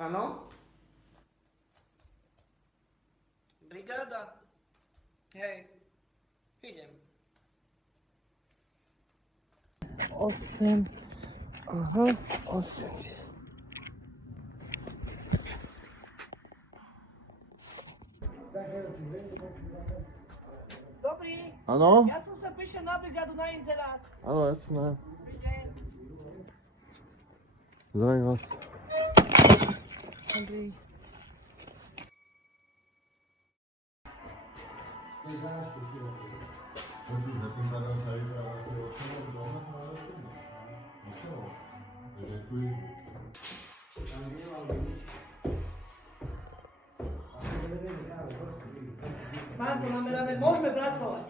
Áno? Brigáda? Hej, idem. 8, aha, 80. Dobrý, Áno? ja som sa prišiel na brigádu na inzerát. Áno, jasné. Dobrý deň. Zdravím vás. Andrej. Mám to namerané, môžeme pracovať.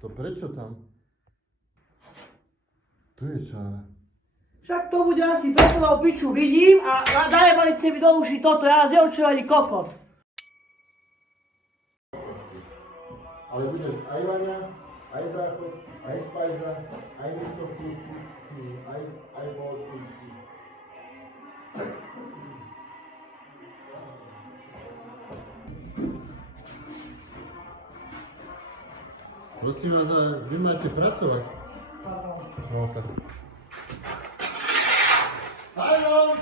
To prečo tam? Tu je čára. Však to bude asi preto piču vidím a najebali ste mi do uši toto, ja vás neučujem ani kokot. Ale bude aj Vaňa, aj Záchod, aj Spajza, aj Mistovky, aj Bolčíky. Prosím vás, ale vy máte pracovať. No tak. Halo!